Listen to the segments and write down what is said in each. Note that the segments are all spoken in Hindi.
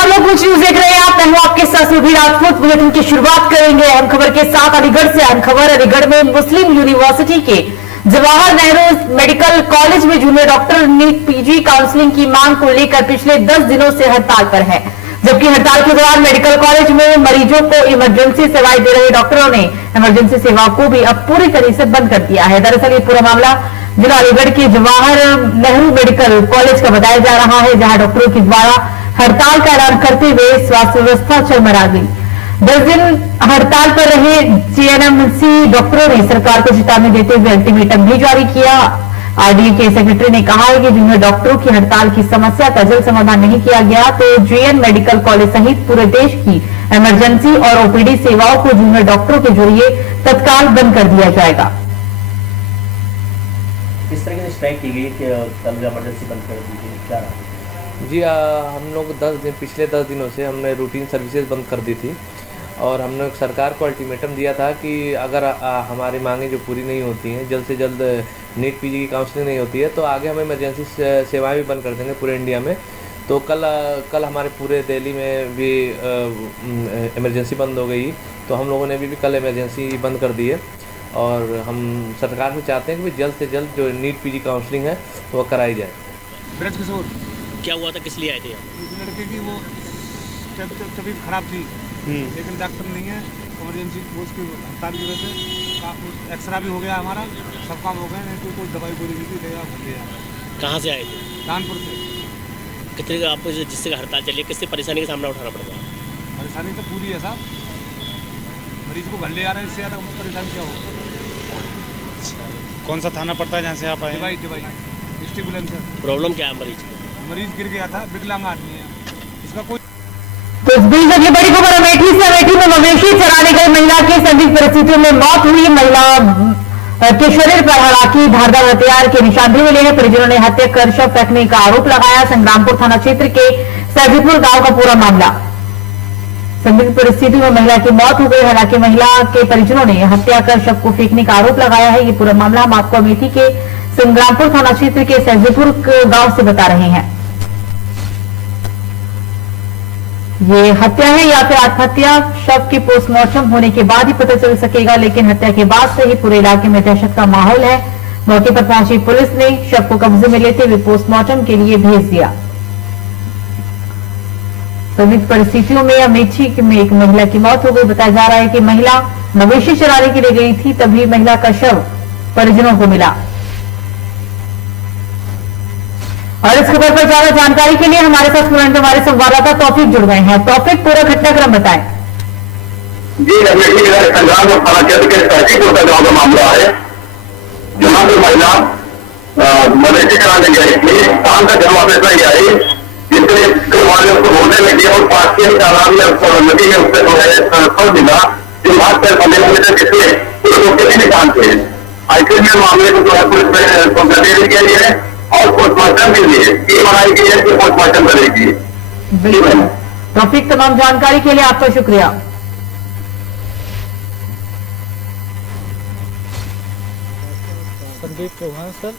नमस्कार लोग, कुछ न्यूज देख रहे हैं आप। मैं हूं आपके साथ सुरभि राजपूत। बुलेटिन की शुरुआत करेंगे अहम खबर के साथ। अलीगढ़ से अहम खबर। अलीगढ़ में मुस्लिम यूनिवर्सिटी के जवाहर नेहरू मेडिकल कॉलेज में junior doctor NEET PG counselling की मांग को लेकर पिछले 10 दिनों से हड़ताल पर है। जबकि हड़ताल के दौरान मेडिकल कॉलेज में मरीजों को इमरजेंसी सेवाएं दे रहे डॉक्टरों ने इमरजेंसी सेवाओं को भी अब पूरी तरह से बंद कर दिया है। दरअसल ये पूरा मामला जिला अलीगढ़ के जवाहर नेहरू मेडिकल कॉलेज का बताया जा रहा है, जहां डॉक्टरों के द्वारा हड़ताल का ऐलान करते हुए स्वास्थ्य व्यवस्था चरमरा गई। 10 दिन हड़ताल पर रहे जीएनएमसी डॉक्टरों ने सरकार को चेतावनी देते हुए अल्टीमेटम भी जारी किया। आरडीए के सेक्रेटरी ने कहा है कि जूनियर डॉक्टरों की हड़ताल की समस्या का जल्द समाधान नहीं किया गया तो जीएन मेडिकल कॉलेज सहित पूरे देश की इमरजेंसी और ओपीडी सेवाओं को जूनियर डॉक्टरों के जरिए तत्काल बंद कर दिया जाएगा। इस तरह की स्ट्राइक की गई कि कल इमरजेंसी बंद कर दी गई, क्या रहा? जी हम लोग पिछले 10 दिनों से हमने रूटीन सर्विसेज बंद कर दी थी और हमने सरकार को अल्टीमेटम दिया था कि अगर हमारी मांगें जो पूरी नहीं होती हैं, जल्द से जल्द नीट पीजी की काउंसलिंग नहीं होती है तो आगे हम इमरजेंसी सेवाएं भी बंद कर देंगे पूरे इंडिया में। तो कल हमारे पूरे दिल्ली में भी इमरजेंसी बंद हो गई, तो हम लोगों ने भी कल इमरजेंसी बंद कर दी है और हम सरकार से चाहते हैं कि जल्द से जल्द जो नीट पीजी काउंसलिंग है तो वह कराई जाए। ब्रज किशोर, क्या हुआ था, किस लिए आए थे? लड़के की वो तबीयत खराब थी लेकिन डॉक्टर नहीं है, इमरजेंसी उसकी हड़ताल की वजह से एक्सरा भी हो गया हमारा, सब काम हो गए, नहीं तो कोई दवाई गोली भी गया। कहाँ से आए थे? कानपुर से। कितने आपको जिससे हड़ताल चली, किससे परेशानी का सामना उठाना पड़ता है? परेशानी तो पूरी है साहब, मरीज को घर ले आ रहे हैं, इससे ज़्यादा परेशानी क्या हो। कौन सा थाना पड़ता है जहाँ से आप आए? डिवाई डिस्ट्रिक्ट बुलंदशहर। प्रॉब्लम क्या है? मरीज गिर गया था, विकलांग आदमी है, इसका कोई। तो इस बीच अगली बड़ी खबर अमेठी से। अमेठी में मवेशी चराने गई महिला की संदिग्ध परिस्थितियों में मौत हुई। महिला के शरीर पर हालांकि धारदार हथियार के निशान भी मिले हैं। परिजनों ने हत्या कर शव फेंकने का आरोप लगाया। संग्रामपुर थाना क्षेत्र के सैदीपुर गांव का पूरा मामला। संदिग्ध परिस्थिति में महिला की मौत हो गई। हालांकि महिला के परिजनों ने हत्या कर शव को फेंकने का आरोप लगाया है। ये पूरा मामला हम आपको अमेठी के संग्रामपुर थाना क्षेत्र के सैदीपुर गांव से बता रहे हैं। ये हत्या है या फिर आत्महत्या, शव के पोस्टमार्टम होने के बाद ही पता चल सकेगा, लेकिन हत्या के बाद से ही पूरे इलाके में दहशत का माहौल है। मौके पर पहुंची पुलिस ने शव को कब्जे में लेते हुए पोस्टमार्टम के लिए भेज दिया। संदिग्ध परिस्थितियों में अमेठी में एक महिला की मौत हो गई। बताया जा रहा है कि महिला मवेशी चराने के लिए गई थी, तभी महिला का शव परिजनों को मिला। और इस खबर पर ज्यादा जानकारी के लिए हमारे साथ तुरंत हमारे संवाददाता तौफीक जुड़ गए हैं। तौफीक, पूरा घटनाक्रम बताएं। जी, अमेठी संग्रामपुर थाना क्षेत्र के सैदीपुर का गांव का मामला है, जहां पर महिला मवेशी चराने गई थी। शाम तक घर वापस नहीं आई, जिससे वाले उसको ढूंढने लगे और पास के तालाब में नदी में उससे छोड़ दिया, जो भाग कर जिससे उसको किसी निशान थे। आईसीयू में मामले को जो है पुलिस को गतिविधि के लिए और पोस्टमार्टम के लिए टीम बनाई गई है कि पोस्टमार्टम करेगी। बिल्कुल तौफीक, तमाम जानकारी के लिए आपका शुक्रिया। संदीप चौहान सर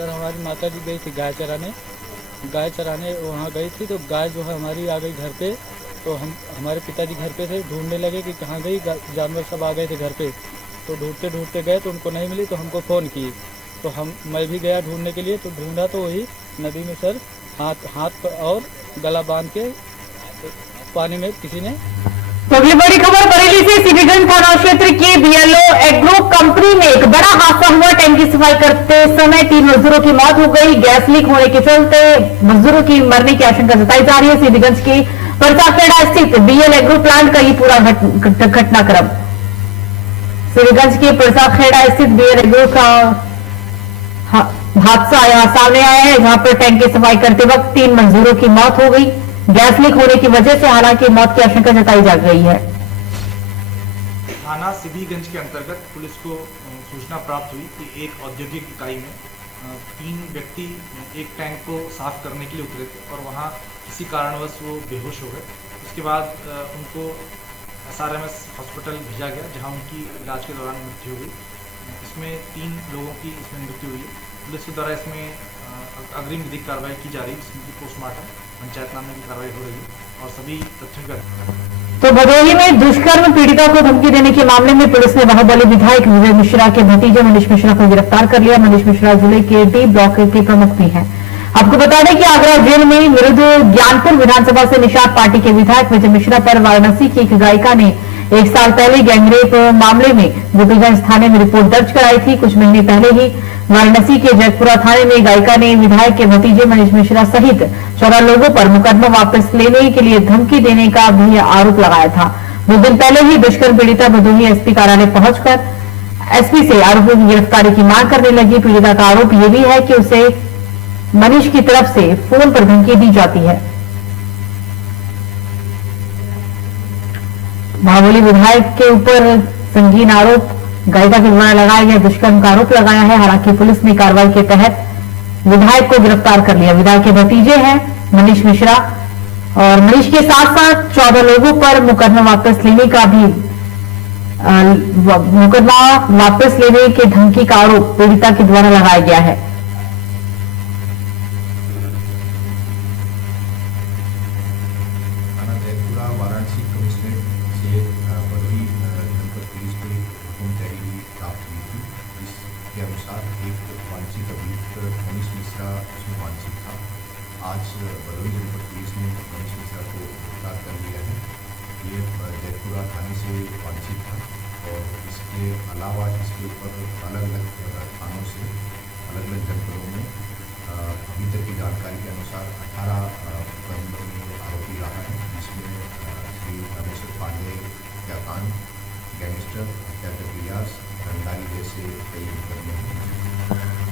हमारी माता जी गई थी गाय चराने वहाँ गई थी, तो गाय जो है हमारी आ गई घर पे। तो हमारे पिताजी घर पे थे, ढूंढने लगे कि कहाँ गई, जानवर सब आ गए थे घर पे। तो ढूंढते गए तो उनको नहीं मिली, तो हमको फ़ोन किए, तो मैं भी गया ढूंढने के लिए। तो ढूंढा तो वही नदी में सर हाथ और गला बांध के पानी में किसी ने। तो अगली बड़ी खबर बरेली से। सिटीगंज थाना क्षेत्र की बीएलओ एग्रो कंपनी में एक बड़ा हादसा हुआ। टैंक की सफाई करते समय 3 मजदूरों की मौत हो गई। गैस लीक होने के चलते मजदूरों की मरने की आशंका जताई जा रही है। सिटीगंज की परसाखेड़ा स्थित बीएल एग्रो प्लांट का ये पूरा घटनाक्रम। सिटीगंज के परसाखेड़ा स्थित बीएल एग्रो का हादसा यहाँ सामने आया है, जहां पर टैंक की सफाई करते वक्त 3 मजदूरों की मौत हो गई। गैस लीक होने की वजह से हालांकि मौत की आशंका जताई जा रही है। थाना सिद्धिगंज के अंतर्गत पुलिस को सूचना प्राप्त हुई कि एक औद्योगिक इकाई में 3 व्यक्ति एक टैंक को साफ करने के लिए उतरे थे और वहां किसी कारणवश वो बेहोश हो गए। उसके बाद उनको SRMS हॉस्पिटल भेजा गया, जहां उनकी इलाज के दौरान मृत्यु हुई। इसमें 3 लोगों की इसमें मृत्यु हुई है। पुलिस के द्वारा इसमें अग्रिम विधिक कार्रवाई की जा रही है, जिसमें पोस्टमार्टम पंचायतनामे की कार्रवाई हो रही है और सभी तथ्यों का। तो भदोही में दुष्कर्म पीड़िता को धमकी देने के मामले में पुलिस ने बाहुबली विधायक विजय मिश्रा के भतीजे मनीष मिश्रा को गिरफ्तार कर लिया। मनीष मिश्रा जिले के डी ब्लॉक के प्रमुख भी हैं। आपको बता दें कि आगरा जेल में विरुद्ध ज्ञानपुर विधानसभा से निषाद पार्टी के विधायक विजय मिश्रा पर वाराणसी की एक गायिका ने 1 साल पहले गैंगरेप मामले में गोपीगंज थाने में रिपोर्ट दर्ज कराई थी। कुछ महीने पहले ही वाराणसी के जयपुरा थाने में गायिका ने विधायक के भतीजे मनीष मिश्रा सहित 14 लोगों पर मुकदमा वापस लेने के लिए धमकी देने का भी आरोप लगाया था। 2 दिन पहले ही दुष्कर्म पीड़िता भदोही एसपी कार्यालय पहुंचकर एसपी से आरोपियों की गिरफ्तारी की मांग करने लगी। पीड़िता का आरोप यह भी है कि उसे मनीष की तरफ से फोन पर धमकी दी जाती है। बाहुबली विधायक के ऊपर संगीन आरोप गायिका के द्वारा लगाया गया दुष्कर्म का आरोप लगाया है। हालांकि पुलिस ने कार्रवाई के तहत विधायक को गिरफ्तार कर लिया। विधायक के भतीजे हैं मनीष मिश्रा और मनीष के साथ साथ 14 लोगों पर मुकदमा वापस लेने के धमकी का आरोप पीड़िता के द्वारा लगाया गया है। थाना जयपुरा वाराणसी कमिश्नरेट से भदोही जनपद पुलिस को एक हुक्म जारी प्राप्त हुई थी, जिसके अनुसार एक वांछित अभियुक्त मनीष मिश्रा उसमें वांछित था। आज भदोही जनपद पुलिस ने मनीष मिश्रा को गिरफ्तार कर लिया है। ये जयपुरा थाने से वांछित था और इसके अलावा इसके ऊपर अलग अलग थानों से अलग अलग जनपदों में अभी तक की जानकारी के अनुसार 18 मुकदमों में आरोपी रहा है, जिसमें श्री रामेश्वर पांडे हत्याकांड, गैंगस्टर हत्या के प्रयास, रंगदारी जैसे कई मुकदमे हैं।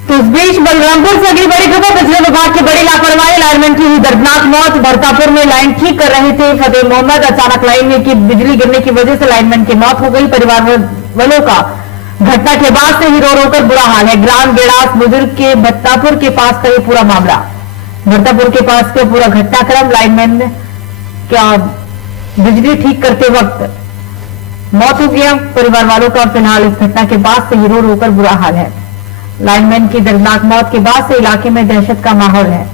तो इस बीच बलरामपुर से अगली बड़ी खबर, बिजली विभाग की बड़ी लापरवाही, लाइनमैन की हुई दर्दनाक मौत। भरतापुर में लाइन ठीक कर रहे थे फतेह मोहम्मद, अचानक लाइन में की बिजली गिरने की वजह से लाइनमैन की मौत हो गई। परिवार वालों का घटना के बाद से ही रो रोकर बुरा हाल है। ग्राम गेड़ास बुजुर्ग के भरतापुर के पास का ये पूरा मामला, भरतापुर के पास का पूरा घटनाक्रम, लाइनमैन क्या बिजली ठीक करते वक्त मौत हो गया। परिवार वालों का फिलहाल इस घटना के बाद से ही रो रोकर बुरा हाल है। लाइनमैन की दर्दनाक मौत के बाद से इलाके में दहशत का माहौल है।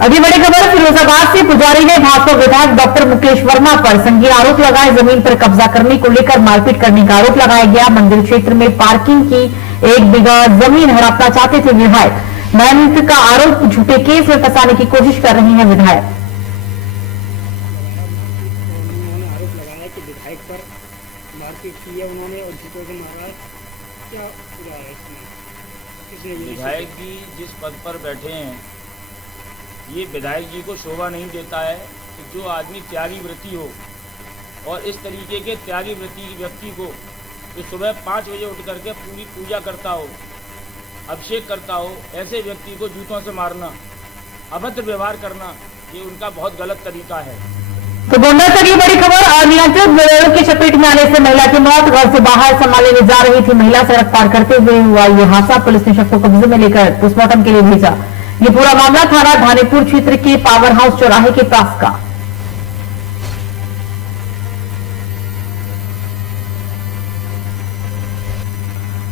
अभी बड़ी खबर फिरोजाबाद से, पुजारी ने भाजपा विधायक डॉक्टर मुकेश वर्मा पर संगीन आरोप लगाए। जमीन पर कब्जा करने को लेकर मारपीट करने का आरोप लगाया गया। मंदिर क्षेत्र में पार्किंग की 1 बीघा जमीन हड़पना चाहते थे विधायक। मेहनत का आरोप, झूठे केस में फंसाने की कोशिश कर रही है विधायक। उन्होंने आरोप लगाया कि विधायक पर मारपीट की है उन्होंने और झूठों से मारा। क्या पूरा है इसमें? विधायक जी जिस पद पर बैठे हैं, ये विधायक जी को शोभा नहीं देता है कि जो आदमी त्यागी वृत्ति हो और इस तरीके के त्यागी वृत्ति व्यक्ति को जो सुबह 5 बजे उठ करके पूरी पूजा करता हो, अभिषेक करता हो, ऐसे व्यक्ति को जूतों से मारना, अभद्र व्यवहार करना, ये उनका बहुत गलत तरीका है। तो गोंडा से बड़ी खबर, अनियंत्रित बोलेरो की चपेट में आने से महिला की मौत। घर से बाहर सामान लेने जा रही थी महिला, सड़क पार करते हुए हुआ ये हादसा। पुलिस ने शव को कब्जे में लेकर पोस्टमार्टम के लिए भेजा। ये पूरा मामला थाना धानेपुर क्षेत्र के पावर हाउस चौराहे के पास का।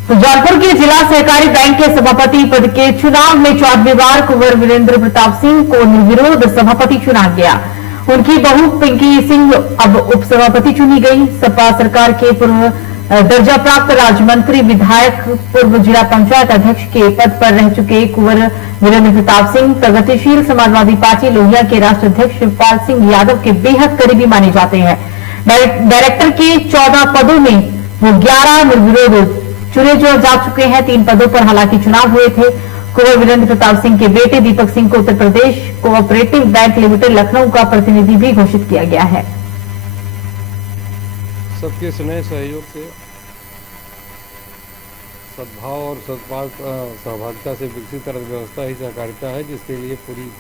तो जौनपुर के जिला सहकारी बैंक के सभापति पद के चुनाव में 4वीं कुंवर वीरेंद्र प्रताप सिंह को निर्विरोध सभापति चुना गया। उनकी बहू पिंकी सिंह अब उप सभापति चुनी गई। सपा सरकार के पूर्व दर्जा प्राप्त राज्य मंत्री, विधायक, पूर्व जिला पंचायत अध्यक्ष के पद पर रह चुके कुंवर वीरेंद्र प्रताप सिंह प्रगतिशील समाजवादी पार्टी लोहिया के राष्ट्र अध्यक्ष शिवपाल सिंह यादव के बेहद करीबी माने जाते हैं। डायरेक्टर के 14 पदों में वो 11 निर्विरोध चुने जा चुके हैं। 3 पदों पर हालांकि चुनाव हुए थे। कुंवर वीरेंद्र प्रताप सिंह के बेटे दीपक सिंह को Uttar Pradesh cooperative bank limited Lucknow का प्रतिनिधि भी घोषित किया गया है। सबके स्नेह सहयोग से, सद्भाव और सहभागिता से विकसित अर्थव्यवस्था ही सहकारिता है, जिसके लिए पूरी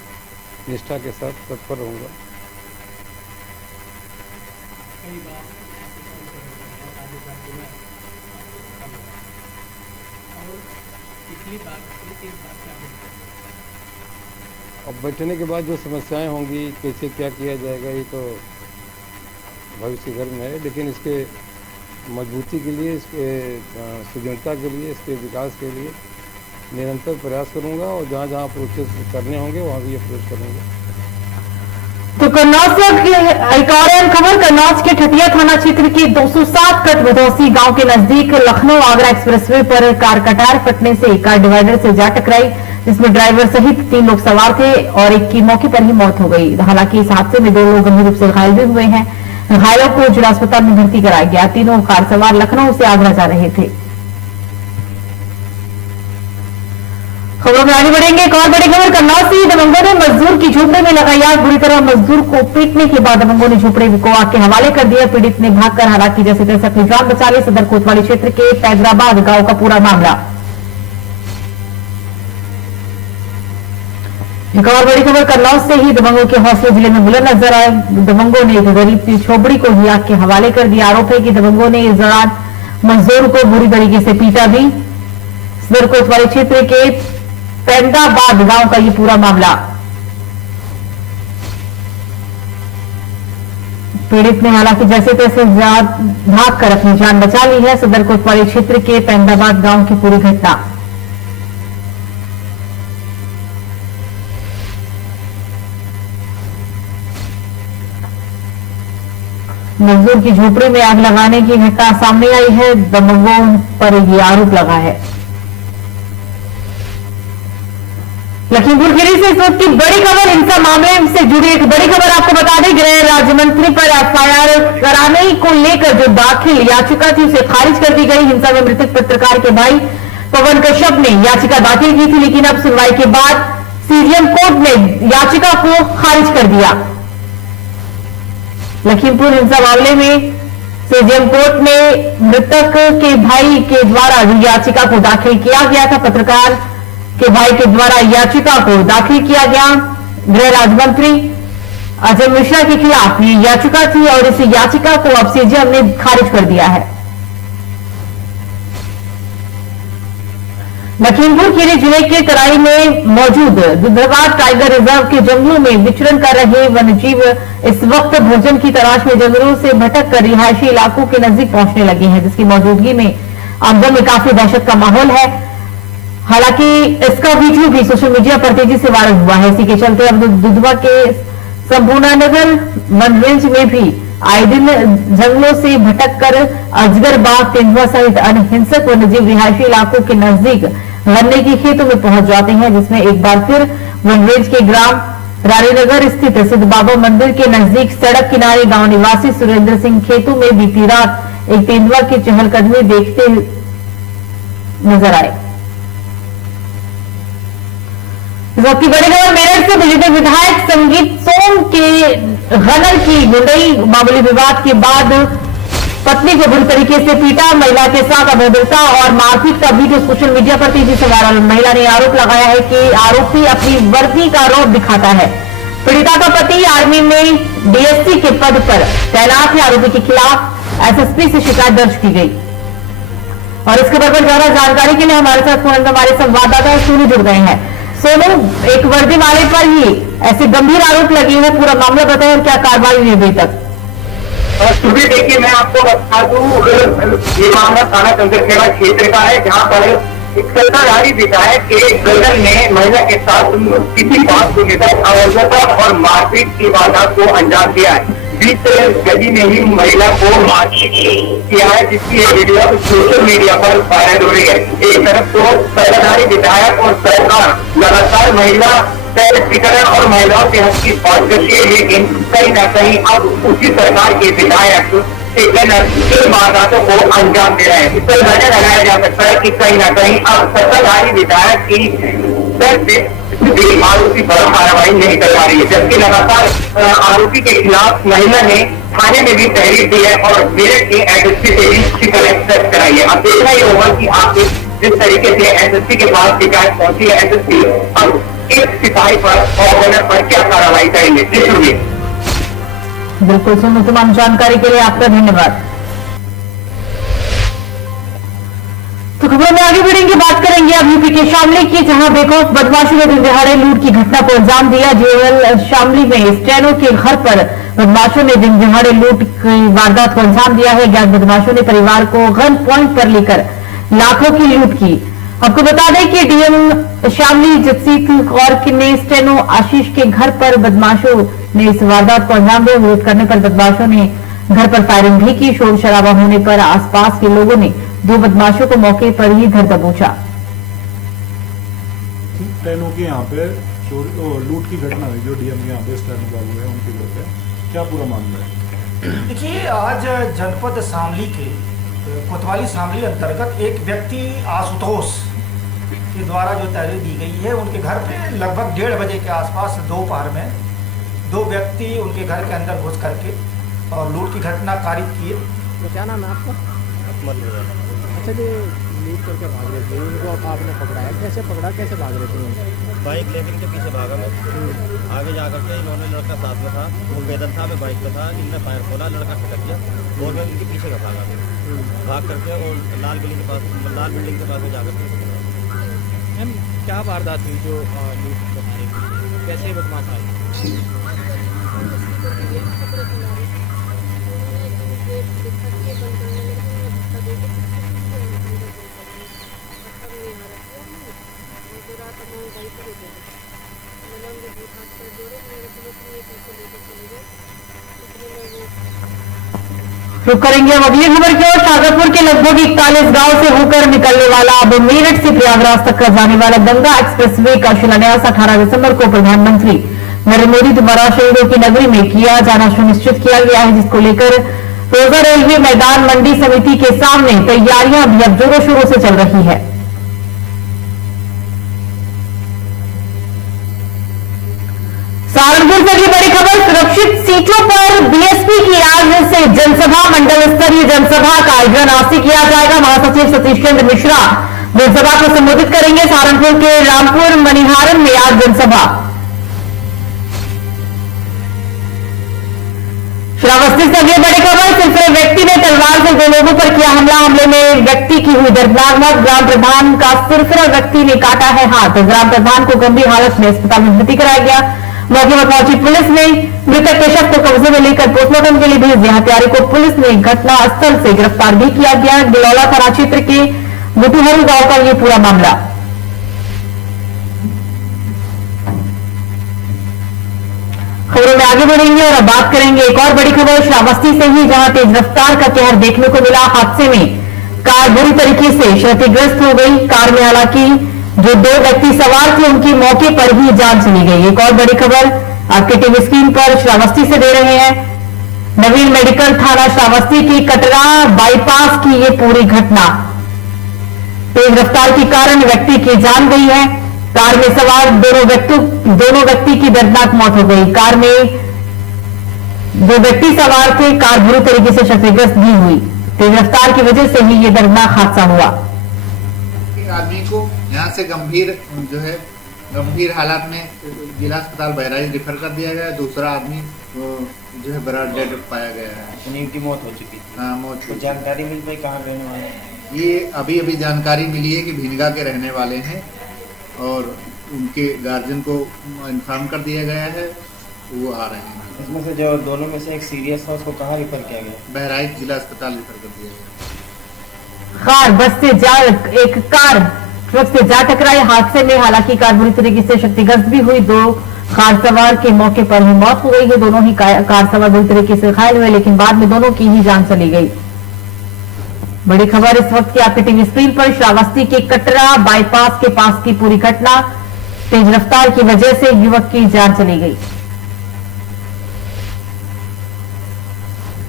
निष्ठा के साथ तत्पर रहूंगा। अब बैठने के बाद जो समस्याएं होंगी, कैसे क्या किया जाएगा, ये तो भविष्य गर्म है, लेकिन इसके मजबूती के लिए, इसके सुदृढ़ता के लिए, इसके विकास के लिए निरंतर प्रयास करूंगा और जहां जहां अप्रोचेस करने होंगे वहां भी अप्रोच करूंगा। तो कन्नौज से एक और अहम खबर, कन्नौज के ठटिया थाना क्षेत्र के 207 कट बधौसी गांव के नजदीक लखनऊ आगरा एक्सप्रेसवे पर कार का टायर फटने से कार डिवाइडर से जा टकराई, जिसमें ड्राइवर सहित 3 लोग सवार थे और एक की मौके पर ही मौत हो गई। हालांकि इस हादसे में 2 लोग गंभीर रूप से घायल भी हुए हैं। घायलों को जिला अस्पताल में भर्ती कराया गया। तीनों कार सवार लखनऊ से आगरा जा रहे थे। खबरों में आगे बढ़ेंगे। एक और बड़ी खबर, कन्नौज से दबंगों ने मजदूर की झोपड़ी में लगाई आग। बुरी तरह मजदूर को पीटने के बाद दबंगों ने झोपड़ी को आग के हवाले कर दिया। पीड़ित ने भागकर हालांकि जैसे तैसे अपनी जान बचा ली। सदर कोतवाली क्षेत्र के पैदराबाद गांव का पूरा मामला। एक और बड़ी खबर, कन्नौज से ही दबंगों के हौसले जिले में बुलंद नजर आए। दबंगों ने एक गरीब की झोपड़ी को ही आग के हवाले कर दिया। आरोप है कि दबंगों ने इस दौरान मजदूर को बुरी तरीके से पीटा भी। सदर कोतवाली क्षेत्र के पैदाबाद गांव का ये पूरा मामला। पीड़ित ने हालांकि जैसे तैसे भागकर अपनी जान बचा ली है। सदर कोतवाली क्षेत्र के पैदाबाद गांव की पूरी घटना। मजदूर की झोपड़ी में आग लगाने की घटना सामने आई है। दबंगों पर ये आरोप लगा है। लखीमपुर खीरी से इस वक्त की बड़ी खबर, हिंसा मामले से जुड़ी एक बड़ी खबर आपको बता दें। गृह राज्य मंत्री पर एफआईआर कराने को लेकर जो दाखिल याचिका थी उसे खारिज कर दी गई। हिंसा में मृतक पत्रकार के भाई पवन कश्यप ने याचिका दाखिल की थी, लेकिन अब सुनवाई के बाद सीजीएम कोर्ट ने याचिका को खारिज कर दिया। लखीमपुर हिंसा मामले में सीजीएम कोर्ट ने मृतक के भाई के द्वारा जो याचिका को दाखिल किया गया था, पत्रकार के भाई के द्वारा याचिका को दाखिल किया गया। गृह राज्य मंत्री अजय मिश्रा के खिलाफ ये याचिका थी और इस याचिका को अब सीजीएम ने खारिज कर दिया है। लखीमपुर खीरी जिले के तराई में मौजूद दुधवा टाइगर रिजर्व के जंगलों में विचरण कर रहे वन्यजीव इस वक्त भोजन की तलाश में जंगलों से भटक कर रिहायशी इलाकों के नजदीक पहुंचने लगे हैं, जिसकी मौजूदगी में आमदन में काफी दहशत का माहौल है। हालांकि इसका वीडियो भी सोशल मीडिया पर तेजी से वायरल हुआ है। इसी के चलते अब दुधवा के संपूर्ण नगर वन रेंज में भी आए दिन जंगलों से भटककर अजगर, बाघ, तेंदुआ सहित अन्य हिंसक वन्यजीव रिहायशी इलाकों के नजदीक गन्ने के खेतों में पहुंच जाते हैं, जिसमें एक बार फिर वन रेंज के ग्राम रानीनगर स्थित सिद्ध बाबा मंदिर के नजदीक सड़क किनारे गांव निवासी सुरेंद्र सिंह खेतों में बीती रात एक तेंदुआ की चहलकदमी देखते नजर आए। जबकि बड़ी खबर मेरठ से बीजेपी विधायक संगीत सोम के गनर की गुंडई मामूली विवाद के बाद पत्नी को बुरी तरीके से पीटा। महिला के साथ अभद्रता और मारपीट का वीडियो सोशल मीडिया पर तेजी से वायरल। महिला ने आरोप लगाया है कि आरोपी अपनी वर्दी का रौब दिखाता है। पीड़िता का पति आर्मी में डीएससी के पद पर तैनात है। आरोपी के खिलाफ एसएसपी से शिकायत दर्ज की गई। और इस खबर पर ज्यादा जानकारी के लिए हमारे साथ फोन पर हमारे संवाददाता सोनू जुड़ गए हैं। सोनू, एक वर्दी वाले पर ही ऐसे गंभीर आरोप लगे हैं, पूरा मामला बताएं और क्या कार्रवाई हुई अभी तक? सुबह देखिए, मैं आपको बता दूं, ये मामला थाना चंद्रखेड़ा क्षेत्र का है, जहाँ पर एक सत्ताधारी विधायक के गजल ने महिला के साथ किसी बात को लेकर अवज्ञा और मारपीट की वारदात को अंजाम दिया है। 20 गली में ही महिला को मारपीट किया है, जिसकी ये वीडियो सोशल मीडिया पर वायरल हो रही है। एक तरफ तो सत्ताधारी विधायक और सरकार लगातार महिला सशक्तिकरण और महिलाओं के हक की बात करती है, लेकिन कहीं न कहीं अब उसी सरकार के विधायक इन वारदातों को अंजाम दे रहे हैं। इस पर नजर लगाया जा सकता है कि कहीं न कहीं अब सत्ताधारी विधायक की दर से आरोपी पर कार्रवाई नहीं कर पा रही है, जबकि लगातार आरोपी के खिलाफ महिला ने थाने में भी तहरीर दी है और मेरठ के एसएसपी से भी शिकायत दर्ज कराई है। अब देखना ये होगा कि आप जिस तरीके से एसएसपी के पास शिकायत पहुंची है, एसएसपी अब एक सिपाही पर और पर क्या कार्रवाई करेंगे। शुक्रिया। बिल्कुल सुनो, तमाम जानकारी के लिए आपका धन्यवाद। तो खबरों में आगे बढ़ेंगे, बात करेंगे अब यूपी के शामली की, जहां बेखौफ बदमाशों ने दिन दहाड़े लूट की घटना को अंजाम दिया। जेएल शामली में स्टेनो के घर पर बदमाशों ने दिन दहाड़े लूट की वारदात को अंजाम दिया है। ज्ञात बदमाशों ने परिवार को गन पॉइंट पर लेकर लाखों की लूट की। आपको बता दें कि डीएम शामली जगजीत कौर ने स्टेनो आशीष के घर पर बदमाशों ने इस वारदात को अंजाम दिया। विरोध करने पर बदमाशों ने घर पर फायरिंग भी की। शोर शराबा होने पर आसपास के लोगों ने दो बदमाशों को मौके पर ही धर दबोचा। स्टेनो के यहाँ पे लूट की घटना हुई जो डीएम के यहाँ पे स्टेनो बाबू है उनके घर पे, क्या पूरा मामला है? देखिए, आज जनपद शामली के कोतवाली शामली अंतर्गत एक व्यक्ति आशुतोष के द्वारा जो तहरीर दी गई है, उनके घर पे लगभग 1:30 बजे के आसपास दोपहर में दो व्यक्ति उनके घर के अंदर घुस करके और लूट की घटना कारित किए। तो क्या नाम है आपका? अच्छा, जो लूट करके भाग रहे थे उनको आपने पकड़ा है, कैसे पकड़ा, कैसे भाग रहे थे? बाइक लेकिन के पीछे भागा मैं, आगे जा करके इन्होंने लड़का साथ में था, वो पैदल था, मैं बाइक पे था, इनने फायर खोला, लड़का खटक गया और मैं इनके पीछे का भागा भाग करके और लाल बिल्डिंग के पास में जाकर मैम क्या वारदात हुई जो लूट बता रही थी, कैसे बदमाश आए? रुक करेंगे अब अगली खबर की ओर। शाजापुर के लगभग 41 गांव से होकर निकलने वाला अब मेरठ से प्रयागराज तक जाने वाला गंगा एक्सप्रेसवे का शिलान्यास 18 दिसंबर को प्रधानमंत्री नरेंद्र मोदी द्वारा शहीदों की नगरी में किया जाना सुनिश्चित किया गया है, जिसको लेकर रोजा रेलवे मैदान मंडी समिति के सामने तैयारियां भी अब जोरों शोरों से चल रही है। सहारनपुर से अगली बड़ी खबर। सुरक्षित सीटों पर बीएसपी की आज से जनसभा, मंडल स्तरीय जनसभा का आयोजन आज से किया जाएगा। महासचिव सतीश चंद्र मिश्रा जनसभा को संबोधित करेंगे। सहारनपुर के रामपुर मनिहारन में आज जनसभा। श्रावस्ती से अगली बड़ी खबर। सिलसिले व्यक्ति ने तलवार से 2 लोगों पर किया हमला, हमले में व्यक्ति की हुई दर्दनाक मौत। ग्राम प्रधान का सिलसिला व्यक्ति ने काटा है हाथ। ग्राम प्रधान को गंभीर हालत में अस्पताल में भर्ती कराया गया। मौके पर पहुंची पुलिस ने मृतक के शव को कब्जे में लेकर पोस्टमार्टम के लिए भेज दिया। हत्यारे को पुलिस ने घटना स्थल से गिरफ्तार भी किया गया। गिलौला थाना क्षेत्र के गुटुहरी गांव का यह पूरा मामला। खबरों में आगे बढ़ेंगे और अब बात करेंगे एक और बड़ी खबर श्रावस्ती से ही, जहां तेज रफ्तार का कहर देखने को मिला। हादसे में कार बुरी तरीके से क्षतिग्रस्त हो गई। कार में हालांकि जो 2 व्यक्ति सवार थे उनकी मौके पर ही जान चली गई। एक और बड़ी खबर आपके टीवी स्क्रीन पर श्रावस्ती से दे रहे हैं। नवीन मेडिकल थाना श्रावस्ती की कटरा बाईपास की ये पूरी घटना। तेज रफ्तार के कारण व्यक्ति की जान गई है। कार में सवार दोनों व्यक्ति की दर्दनाक मौत हो गई। कार में 2 व्यक्ति सवार थे, कार बुरी तरीके से क्षतिग्रस्त भी हुई। तेज रफ्तार की वजह से ही ये दर्दनाक हादसा हुआ। आदमी को यहाँ से गंभीर हालात में जिला अस्पताल बहराइच रेफर कर दिया गया। दूसरा आदमी जो है बड़ा डेड पाया गया है, उनकी मौत हो चुकी थी। हाँ, मौत हो चुकी। जानकारी मिल पाई कहाँ रहने वाले हैं? ये अभी जानकारी मिली है कि भिनगा के रहने वाले हैं और उनके गार्जियन को इन्फॉर्म कर दिया गया है, वो आ रहे हैं। इसमें से जो दोनों में से एक सीरियस था उसको कहाँ रेफर किया गया? बहराइच जिला अस्पताल रेफर कर दिया गया। एक कार ट्रक से जा टकराई। हादसे में हालांकि कार बुरी तरीके से क्षतिग्रस्त भी हुई। 2 कार सवार के मौके पर ही मौत हो गई है। दोनों ही कार सवार बुरी तरीके से घायल हुए, लेकिन बाद में दोनों की ही जान चली गई। बड़ी खबर इस वक्त की आपके टीवी स्क्रीन पर। श्रावस्ती के कटरा बाईपास के पास की पूरी घटना। तेज रफ्तार की वजह से युवक की जान चली गई।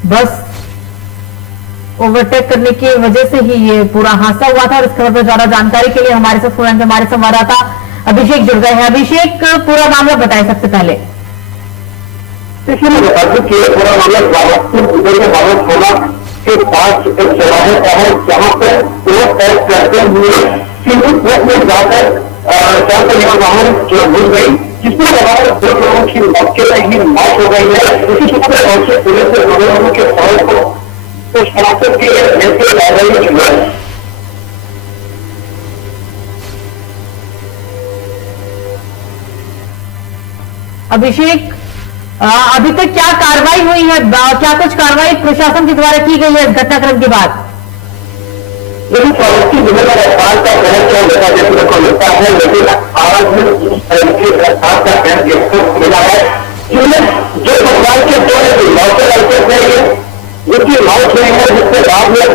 बस ओवरटेक करने की वजह से ही ये पूरा हादसा हुआ था। और इस खबर पर ज्यादा जानकारी के लिए हमारे साथ फोन हमारे संवाददाता अभिषेक जुड़ गए हैं। अभिषेक, पूरा मामला बताएं सबसे पहले। देखिए, मैं बता दूं कि पूरा मामला के पास एक जगह है जहाँ पर लोग करते हुए जाकर वाहन जो घुस गई, जिसमें 2 लोगों की मौके पर ही मौत हो गई है। उसी सूत्र पहुंचे पुलिस ने 2 लोगों के शव को अभिषेक, अभी तक क्या कार्रवाई हुई है? क्या कुछ कार्रवाई प्रशासन के द्वारा की गई है इस घटनाक्रम के बाद? यदि प्रवृत्ति विभिन्न रफ्तार का पहन क्या देखा देखने को मिलता है, लेकिन आज में रफ्तार का पहन देखने को मिला है। जो भगवान के दो लौटे लड़के थे, जिसकी मौत हुई है, जिसके बाद में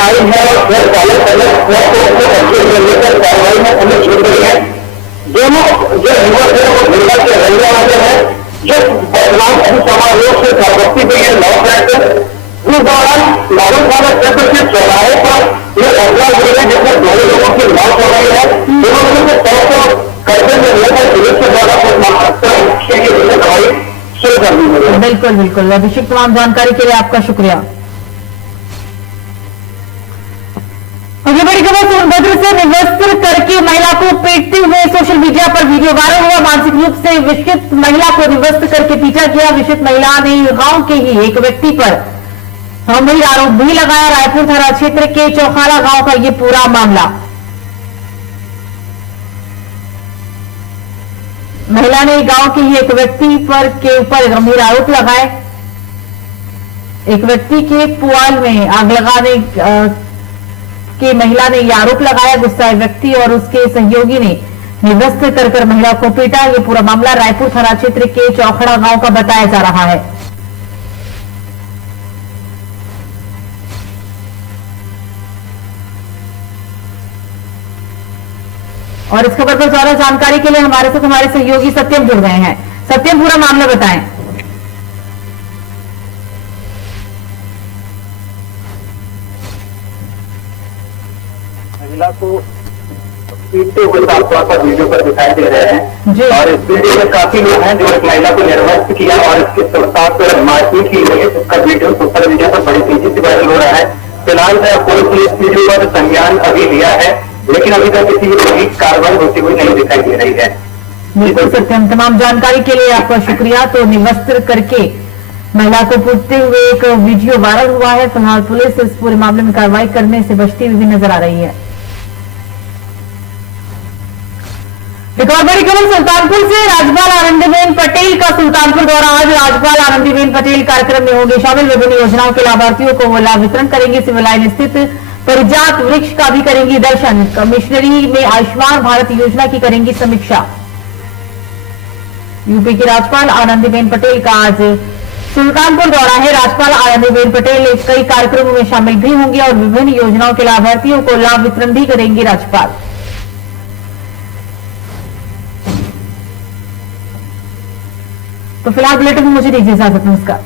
आई है और फिर पहले लेकर कार्रवाई में पुलिस छूट गई है। दोनों जो युवक है वो दुर्गा के रहने वाले हैं, जो बदलाव समारोह से प्रवृत्ति गई है लौट रहे थे। उस दौरान लालू थाना क्षेत्र के चौराहे पर यह घटना हुई है, जिसमें दोनों लोगों की मौत हो गई है। दोनों लोगों के तौर पर कर्जे में लेकर पुलिस के द्वारा दवाई शुरू कर दी गई है। बिल्कुल बिल्कुल अभिषेक, तमाम जानकारी के लिए आपका शुक्रिया। अगली बड़ी खबर सोनभद्र से निवस्त्र करके महिला को पीटते हुए सोशल मीडिया पर वीडियो वायरल हुआ। मानसिक रूप से विक्षिप्त महिला को निवस्त्र करके पीटा गया। विक्षिप्त महिला ने गांव के ही एक व्यक्ति पर गंभीर आरोप भी लगाया। रायपुर थाना क्षेत्र के चौखाला गांव का ये पूरा मामला। महिला ने गांव के ही एक व्यक्ति के ऊपर गंभीर आरोप लगाए। एक व्यक्ति के पुआल में आग लगाने की महिला ने यह आरोप लगाया। गुस्साए व्यक्ति और उसके सहयोगी ने निवस्त्र कर महिला को पीटा। ये पूरा मामला रायपुर थाना क्षेत्र के चौखड़ा गांव का बताया जा रहा है। और इस खबर पर ज्यादा जानकारी के लिए हमारे साथ हमारे सहयोगी सत्यम जुड़ गए हैं। सत्यम, पूरा मामला बताएं। महिला को पीटते हुए साफ तौर पर वीडियो पर दिखाई दे रहे हैं और इस वीडियो में काफी लोग हैं जो एक महिला को निर्वस्त्र किया और इसके साथ मारपीट की गई है, जिसका वीडियो सोशल मीडिया पर बड़ी तेजी से वायरल हो रहा है। फिलहाल पुलिस इस वीडियो पर संज्ञान अभी लिया है, लेकिन अभी तक किसी भी कार्रवाई होती हुई नहीं दिखाई दे रही है। बिल्कुल सत्यम, तमाम जानकारी के लिए आपका शुक्रिया। तो निवस्त्र करके महिला को पीटते हुए एक वीडियो वायरल हुआ है। फिलहाल पुलिस इस पूरे मामले में कार्रवाई करने से बचती हुई नजर आ रही है। एक और बड़ी खबर सुल्तानपुर से। राज्यपाल आनंदीबेन पटेल का सुल्तानपुर दौरा। आज राज्यपाल आनंदीबेन पटेल कार्यक्रम में होंगे शामिल। विभिन्न योजनाओं के लाभार्थियों को वो लाभ वितरण करेंगे। सिविल लाइन स्थित परिजात वृक्ष का भी करेंगी दर्शन। कमिश्नरी में आयुष्मान भारत योजना की करेंगी समीक्षा। यूपी की राज्यपाल आनंदीबेन पटेल का आज सुल्तानपुर दौरा है। राज्यपाल आनंदीबेन पटेल कई कार्यक्रमों में शामिल भी होंगे और विभिन्न योजनाओं के लाभार्थियों को लाभ वितरण भी करेंगी राज्यपाल। तो फिलहाल बुलेटिन में मुझे दीजिए इजाजत। नमस्कार।